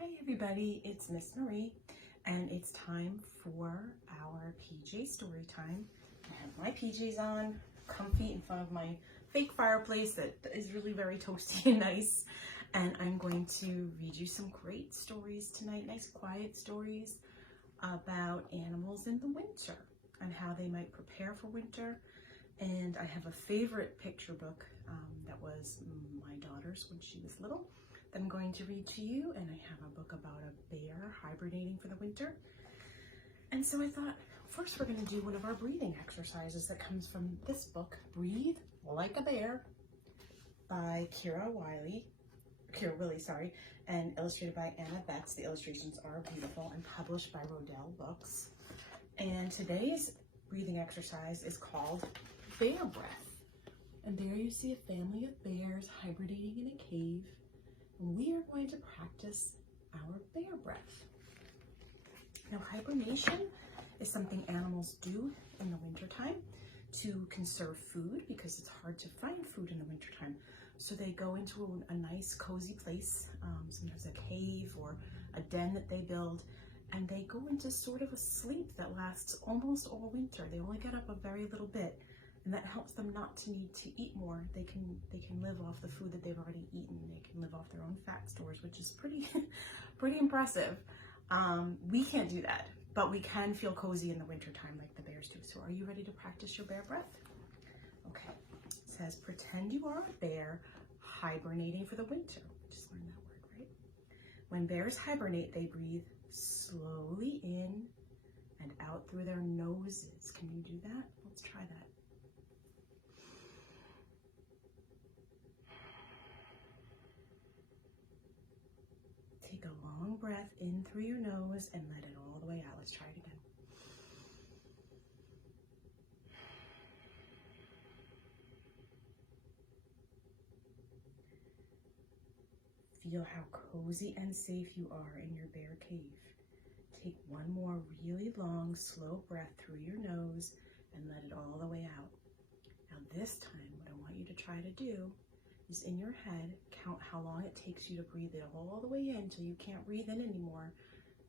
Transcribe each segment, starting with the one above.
Hi everybody, it's Miss Marie, and it's time for our PJ story time. I have my PJs on, comfy in front of my fake fireplace that is really very toasty and nice, and I'm going to read you some great stories tonight, nice quiet stories about animals in the winter and how they might prepare for winter. And I have a favorite picture book that was my daughter's when she was little that I'm going to read to you, and I have a book about a bear hibernating for the winter. And so I thought, first we're going to do one of our breathing exercises that comes from this book, Breathe Like a Bear by Kira Wiley, and illustrated by Anna Betts. The illustrations are beautiful and published by Rodale Books. And today's breathing exercise is called Bear Breath. And there you see a family of bears hibernating in a cave. And we are going to practice our bear breath. Now, hibernation is something animals do in the wintertime to conserve food because it's hard to find food in the wintertime. So they go into a nice cozy place, sometimes a cave or a den that they build, and they go into sort of a sleep that lasts almost all winter. They only get up a very little bit, and that helps them not to need to eat more. They can live off the food that they've already eaten. They can live off their own fat stores, which is pretty impressive. We can't do that, but we can feel cozy in the wintertime like the bears do. So are you ready to practice your bear breath? Okay, it says, pretend you are a bear hibernating for the winter. Just learned that word, right? When bears hibernate, they breathe slowly in and out through their noses. Can you do that? Let's try that. Take a long breath in through your nose and let it all the way out. Let's try it again. Feel how cozy and safe you are in your bear cave. Take one more really long, slow breath through your nose and let it all the way out. Now this time, what I want you to try to do is in your head, count how long it takes you to breathe it all the way in until you can't breathe in anymore,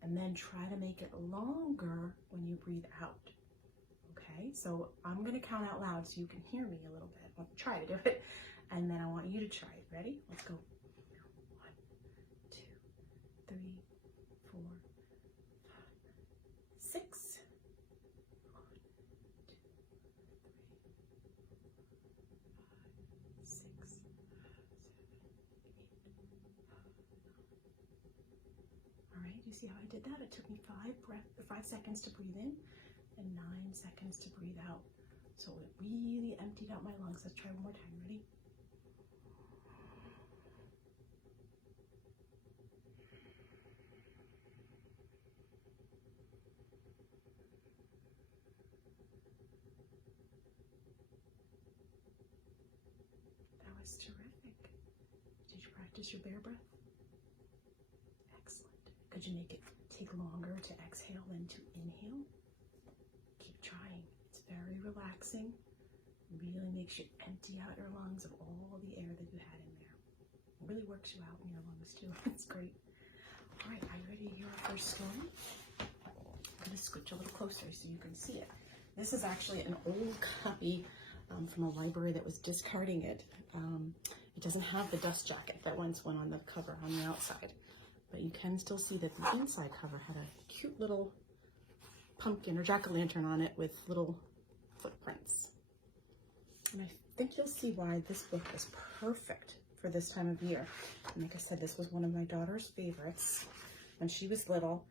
and then try to make it longer when you breathe out. Okay, so I'm gonna count out loud so you can hear me a little bit. I'll try to do it, and then I want you to try it. Ready? Let's go. 1, 2, 3, 4, 5, 6. 1, 2, 3, 4, 5, 6, 7, 8. All right, you see how I did that? It took me 5 seconds to breathe in and 9 seconds to breathe out. So it really emptied out my lungs. Let's try one more time. Ready? That was terrific. Did you practice your bear breath? Excellent. Could you make it take longer to exhale than to inhale? Keep trying. It's very relaxing. Really makes you empty out your lungs of all the air that you had in there. It really works you out in your lungs too. It's great. All right, are you ready to hear our first story? I'm going to scooch a little closer so you can see it. This is actually an old copy from a library that was discarding it. It doesn't have the dust jacket that once went on the cover on the outside, but you can still see that the inside cover had a cute little pumpkin or jack-o'-lantern on it with little footprints. And I think you'll see why this book is perfect for this time of year. And like I said, this was one of my daughter's favorites when she was little,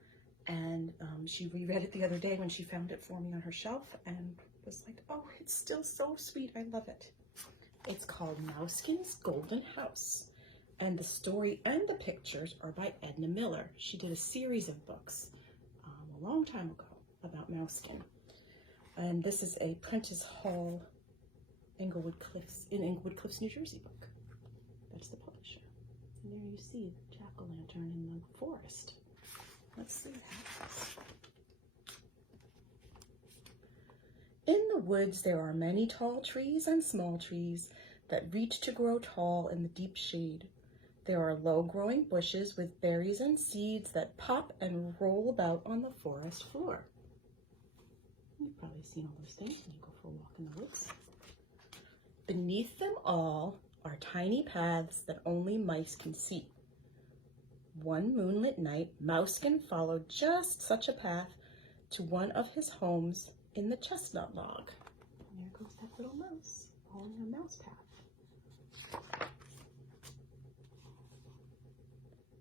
and she reread it the other day when she found it for me on her shelf and was like, oh, it's still so sweet. I love it. It's called Mousekin's Golden House, and the story and the pictures are by Edna Miller. She did a series of books a long time ago about Mouskin. And this is a Prentice Hall Englewood Cliffs, New Jersey book. That's the publisher. And there you see the jack-o'-lantern in the forest. Let's see what happens. In the woods there are many tall trees and small trees that reach to grow tall in the deep shade. There are low-growing bushes with berries and seeds that pop and roll about on the forest floor. You've probably seen all those things when you go for a walk in the woods. Beneath them all are tiny paths that only mice can see. One moonlit night, Mousekin followed just such a path to one of his homes in the chestnut log. And there goes that little mouse, following a mouse path.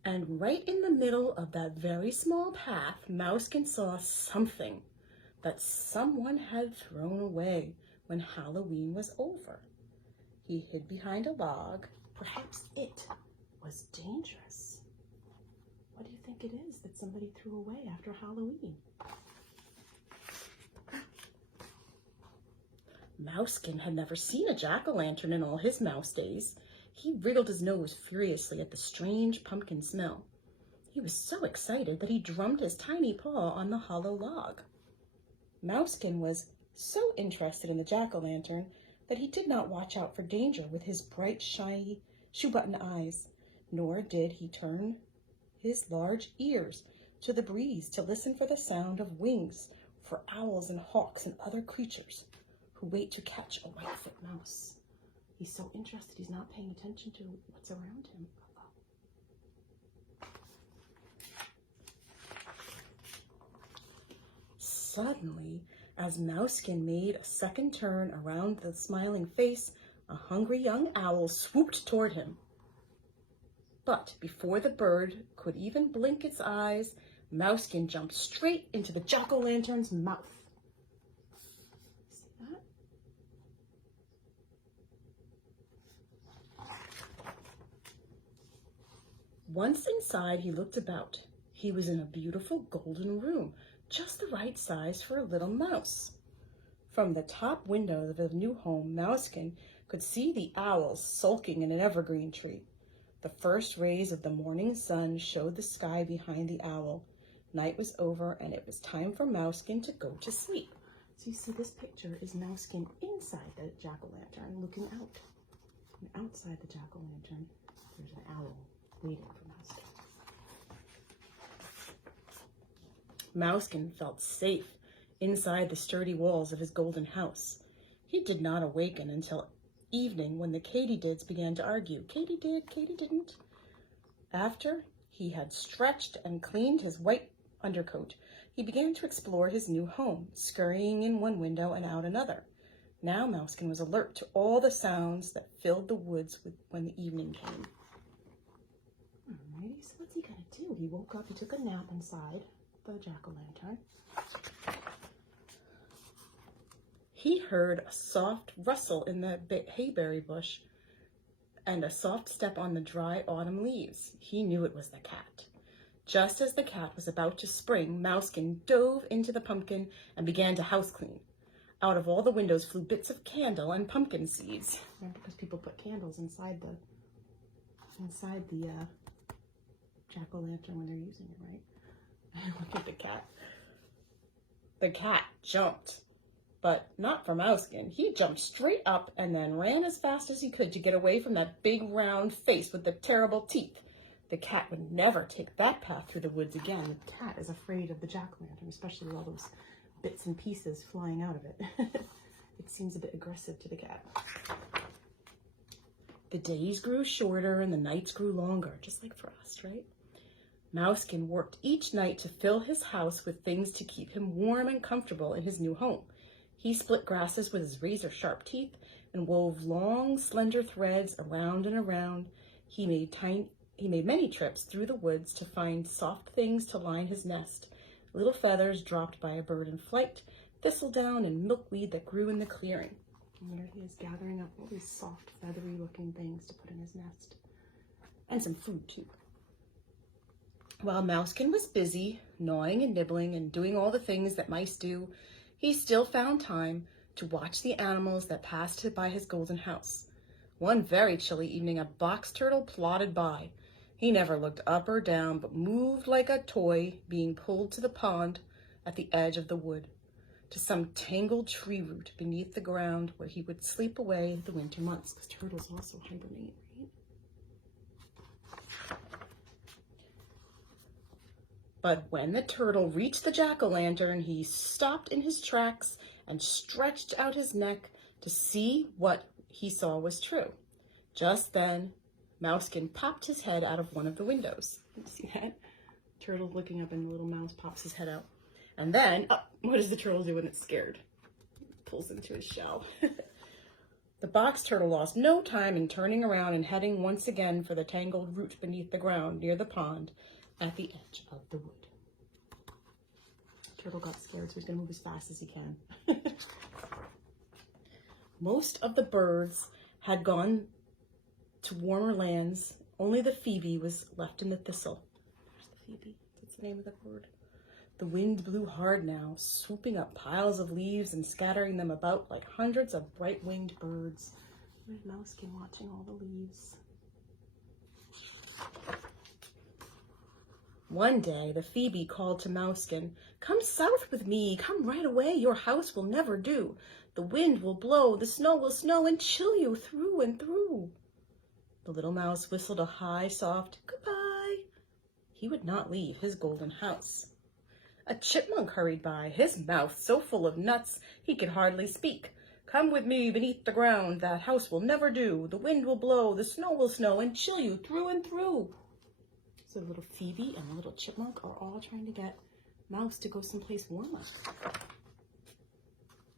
And right in the middle of that very small path, Mousekin saw something that someone had thrown away when Halloween was over. He hid behind a log. Perhaps it was dangerous. What do you think it is that somebody threw away after Halloween? Mousekin had never seen a jack-o'-lantern in all his mouse days. He wriggled his nose furiously at the strange pumpkin smell. He was so excited that he drummed his tiny paw on the hollow log. Mousekin was so interested in the jack-o'-lantern that he did not watch out for danger with his bright, shiny, shoe-button eyes, nor did he turn his large ears to the breeze to listen for the sound of wings for owls and hawks and other creatures who wait to catch a white-foot mouse. He's so interested he's not paying attention to what's around him. Suddenly, as Mousekin made a second turn around the smiling face, a hungry young owl swooped toward him. But before the bird could even blink its eyes, Mousekin jumped straight into the jack-o'-lantern's mouth. See that? Once inside, he looked about. He was in a beautiful golden room, just the right size for a little mouse. From the top window of the new home, Mousekin could see the owls sulking in an evergreen tree. The first rays of the morning sun showed the sky behind the owl. Night was over, and it was time for Mousekin to go to sleep. So you see, this picture is Mousekin inside the jack-o'-lantern looking out. And outside the jack-o'-lantern, there's an owl waiting for Mousekin. Mousekin felt safe inside the sturdy walls of his golden house. He did not awaken until evening when the katydids began to argue. Katy did, Katy didn't. After he had stretched and cleaned his white undercoat, he began to explore his new home, scurrying in one window and out another. Now Mousekin was alert to all the sounds that filled the woods when the evening came. Alrighty, so what's he gonna do? He woke up, he took a nap inside the jack-o'-lantern. He heard a soft rustle in the hayberry bush and a soft step on the dry autumn leaves. He knew it was the cat. Just as the cat was about to spring, Mousekin dove into the pumpkin and began to house clean. Out of all the windows flew bits of candle and pumpkin seeds. Because people put candles inside the jack-o'-lantern when they're using it, right? Look at the cat. The cat jumped, but not for Mousekin. He jumped straight up and then ran as fast as he could to get away from that big round face with the terrible teeth. The cat would never take that path through the woods again. The cat is afraid of the jack-o'-lantern, especially with all those bits and pieces flying out of it. It seems a bit aggressive to the cat. The days grew shorter and the nights grew longer, just like for us, right? Mousekin worked each night to fill his house with things to keep him warm and comfortable in his new home. He split grasses with his razor-sharp teeth and wove long, slender threads around and around. He made many trips through the woods to find soft things to line his nest, little feathers dropped by a bird in flight, thistledown and milkweed that grew in the clearing. And there he is gathering up all these soft, feathery-looking things to put in his nest. And some food, too. While Mousekin was busy, gnawing and nibbling and doing all the things that mice do, he still found time to watch the animals that passed by his golden house. One very chilly evening, a box turtle plodded by. He never looked up or down, but moved like a toy being pulled to the pond at the edge of the wood, to some tangled tree root beneath the ground where he would sleep away the winter months, because turtles also hibernate, right? But when the turtle reached the jack-o'-lantern, he stopped in his tracks and stretched out his neck to see what he saw was true. Just then, Mousekin popped his head out of one of the windows. You see that? Turtle looking up and the little mouse pops his head out. And then, what does the turtle do when it's scared? It pulls into his shell. The box turtle lost no time in turning around and heading once again for the tangled root beneath the ground near the pond at the edge of the wood. Turtle got scared, so he's going to move as fast as he can. Most of the birds had gone to warmer lands. Only the phoebe was left in the thistle. There's the phoebe. That's the name of the bird. The wind blew hard now, swooping up piles of leaves and scattering them about like hundreds of bright-winged birds. There's Mousekin watching all the leaves. One day, the phoebe called to Mousekin, "Come south with me, come right away, your house will never do. The wind will blow, the snow will snow and chill you through and through." The little mouse whistled a high, soft goodbye. He would not leave his golden house. A chipmunk hurried by, his mouth so full of nuts he could hardly speak. "Come with me beneath the ground, that house will never do. The wind will blow, the snow will snow, and chill you through and through." So the little phoebe and the little chipmunk are all trying to get Mouse to go someplace warmer.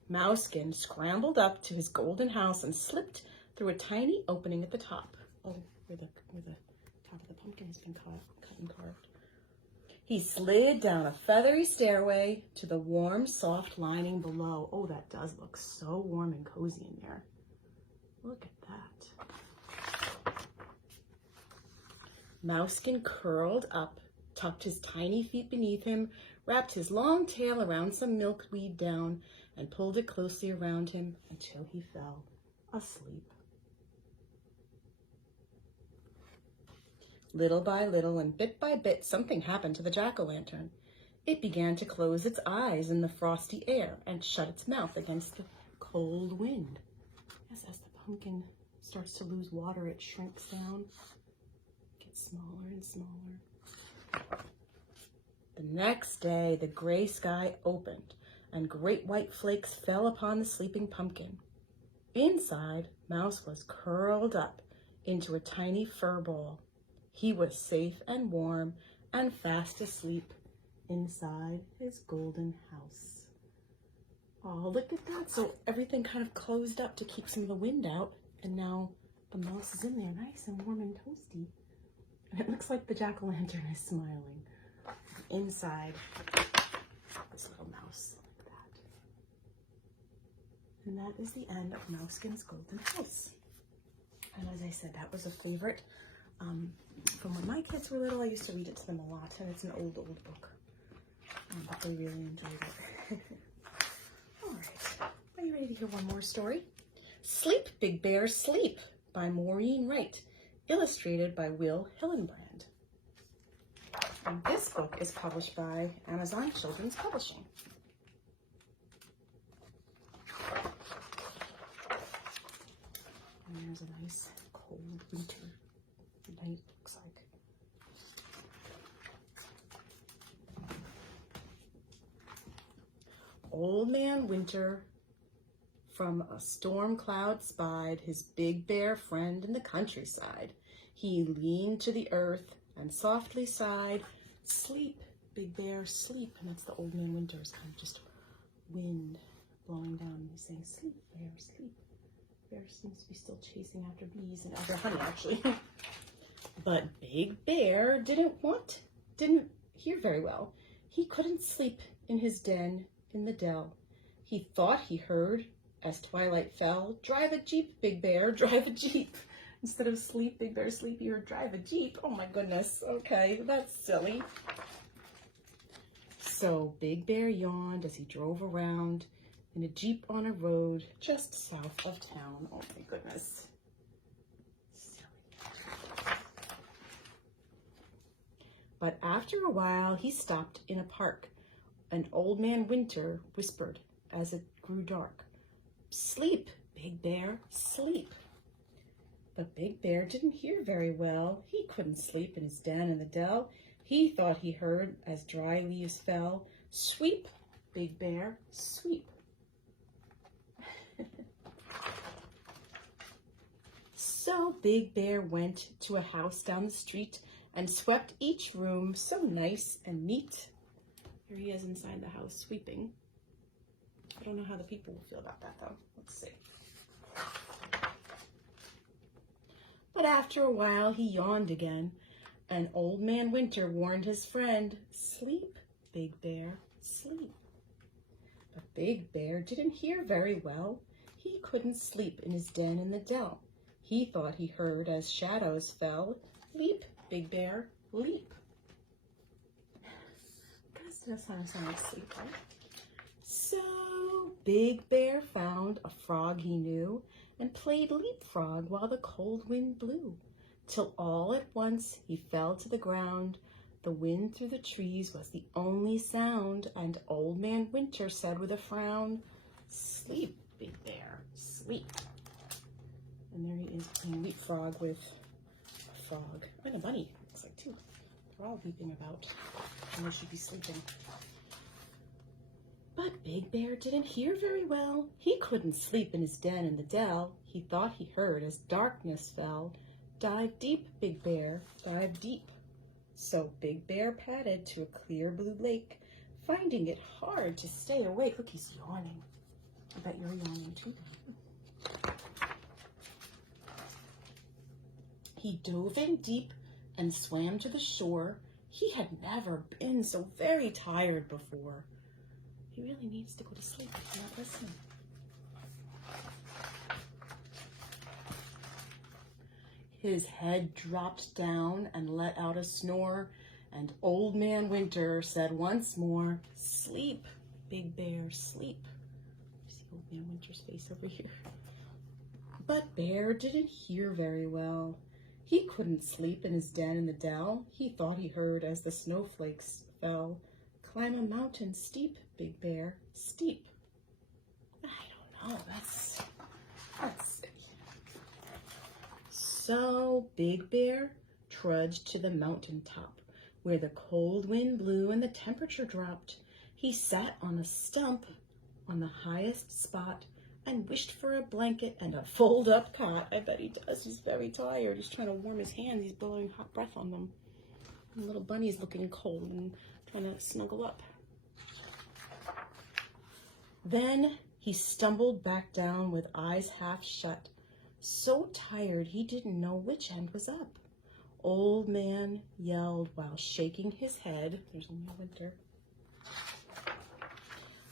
Mousekin scrambled up to his golden house and slipped through a tiny opening at the top. Oh, where the top of the pumpkin has been cut and carved. He slid down a feathery stairway to the warm, soft lining below. Oh, that does look so warm and cozy in there. Look at that. Mousekin curled up, tucked his tiny feet beneath him, wrapped his long tail around some milkweed down, and pulled it closely around him until he fell asleep. Little by little and bit by bit, something happened to the jack-o'-lantern. It began to close its eyes in the frosty air and shut its mouth against the cold wind. As the pumpkin starts to lose water, it shrinks down, gets smaller and smaller. The next day, the gray sky opened, and great white flakes fell upon the sleeping pumpkin. Inside, Mouse was curled up into a tiny fur ball. He was safe and warm and fast asleep inside his golden house. Oh, look at that. So everything kind of closed up to keep some of the wind out, and now the mouse is in there nice and warm and toasty. And it looks like the jack-o'-lantern is smiling inside this little mouse like that. And that is the end of Mousekin's Golden House. And as I said, that was a favorite from when my kids were little. I used to read it to them a lot, and it's an old book. But they really enjoyed it. All right, are you ready to hear one more story? Sleep, Big Bear, Sleep by Maureen Wright, illustrated by Will Hillenbrand. And this book is published by Amazon Children's Publishing. And there's a nice cold winter night, looks like. Old Man Winter from a storm cloud spied his big bear friend in the countryside. He leaned to the earth and softly sighed, "Sleep, Big Bear, sleep." And that's the Old Man Winter. It's kind of just wind blowing down. He's saying, "Sleep, bear, sleep." Bear seems to be still chasing after bees and other honey, actually. But Big Bear didn't hear very well. He couldn't sleep in his den in the dell. He thought he heard, as twilight fell, "Drive a Jeep, Big Bear, drive a Jeep." Instead of "Sleep, Big Bear, sleep," you heard "Drive a Jeep." Oh my goodness. Okay, that's silly. So Big Bear yawned as he drove around in a Jeep on a road just south of town. Oh my goodness. Silly. But after a while, he stopped in a park. And Old Man Winter whispered as it grew dark, "Sleep, Big Bear, sleep." But Big Bear didn't hear very well. He couldn't sleep in his den in the dell. he thought he heard as dry leaves fell, sweep, Big Bear, sweep. So Big Bear went to a house down the street and swept each room so nice and neat. Here he is inside the house sweeping. I don't know how the people will feel about that though. Let's see. But after a while he yawned again, and Old Man Winter warned his friend, sleep, Big Bear, sleep. But Big Bear didn't hear very well. He couldn't sleep in his den in the dell. He thought he heard as shadows fell, leap, Big Bear, leap. That sounds like sleep, right? So Big Bear found a frog he knew and played leapfrog while the cold wind blew, till all at once he fell to the ground. The wind through the trees was the only sound, and Old Man Winter said with a frown, sleep, Big Bear, sleep. And there he is playing leapfrog with a frog and a bunny, looks like too. They're all leaping about, and they should be sleeping. But Big Bear didn't hear very well. He couldn't sleep in his den in the dell. He thought he heard as darkness fell, dive deep, Big Bear, dive deep. So Big Bear padded to a clear blue lake, finding it hard to stay awake. Look, he's yawning. I bet you're yawning too. He dove in deep and swam to the shore. He had never been so very tired before. He really needs to go to sleep. He's not listening. His head dropped down and let out a snore, and Old Man Winter said once more, sleep, Big Bear, sleep. You see Old Man Winter's face over here. But Bear didn't hear very well. He couldn't sleep in his den in the dell. He thought he heard as the snowflakes fell, climb a mountain steep, Big Bear, steep. I don't know, that's silly. So Big Bear trudged to the mountain top, where the cold wind blew and the temperature dropped. He sat on a stump on the highest spot and wished for a blanket and a fold-up cot. I bet he does. He's very tired. He's trying to warm his hands. He's blowing hot breath on them. And the little bunny's looking cold and trying to snuggle up. Then he stumbled back down with eyes half shut, so tired he didn't know which end was up. Old Man yelled while shaking his head. There's only Winter.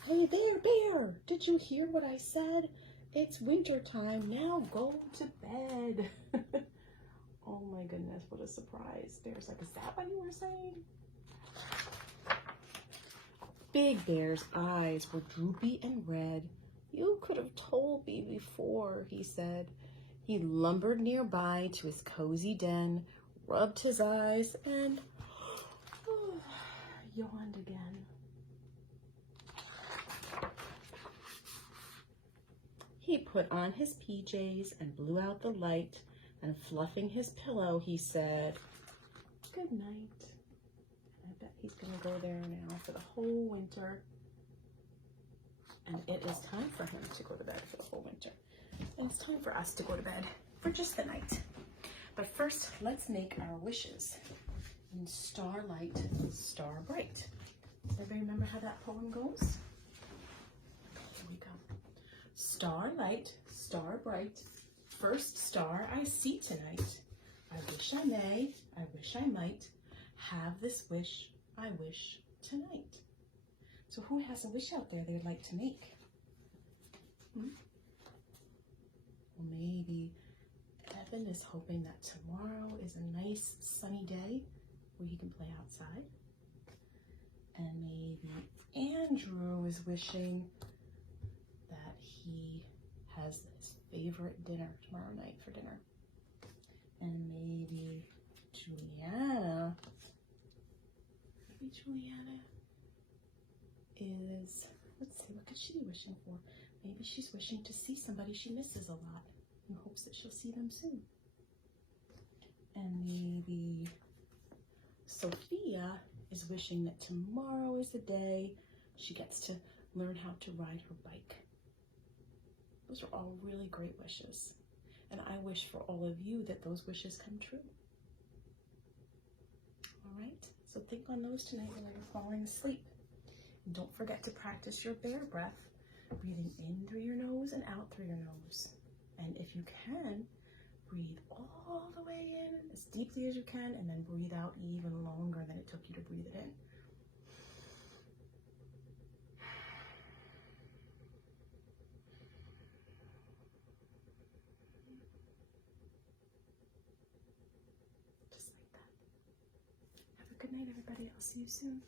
Hey there, Bear, did you hear what I said? It's winter time, now go to bed. Oh my goodness, what a surprise. Bear's like, is that what you were saying? Big Bear's eyes were droopy and red. You could have told me before, he said. He lumbered nearby to his cozy den, rubbed his eyes, and yawned again. He put on his PJs and blew out the light, and fluffing his pillow, he said, good night. I bet he's gonna go there now for the whole winter. And it is time for him to go to bed for the whole winter. And it's time for us to go to bed for just the night. But first, let's make our wishes. In starlight, star bright. Does everybody remember how that poem goes? Here we go. Starlight, star bright, first star I see tonight. I wish I may, I wish I might, have this wish I wish tonight. So who has a wish out there they'd like to make? Well, maybe Evan is hoping that tomorrow is a nice sunny day where he can play outside. And maybe Andrew is wishing that he has his favorite dinner tomorrow night for dinner. And maybe Juliana is, let's see, what could she be wishing for? Maybe she's wishing to see somebody she misses a lot in hopes that she'll see them soon. And maybe Sophia is wishing that tomorrow is the day she gets to learn how to ride her bike. Those are all really great wishes. And I wish for all of you that those wishes come true. All right, so think on those tonight when you're falling asleep. And don't forget to practice your bear breath, breathing in through your nose and out through your nose. And if you can, breathe all the way in as deeply as you can, and then breathe out even longer than it took you to breathe it in. Just like that. Have a good night, everybody. I'll see you soon.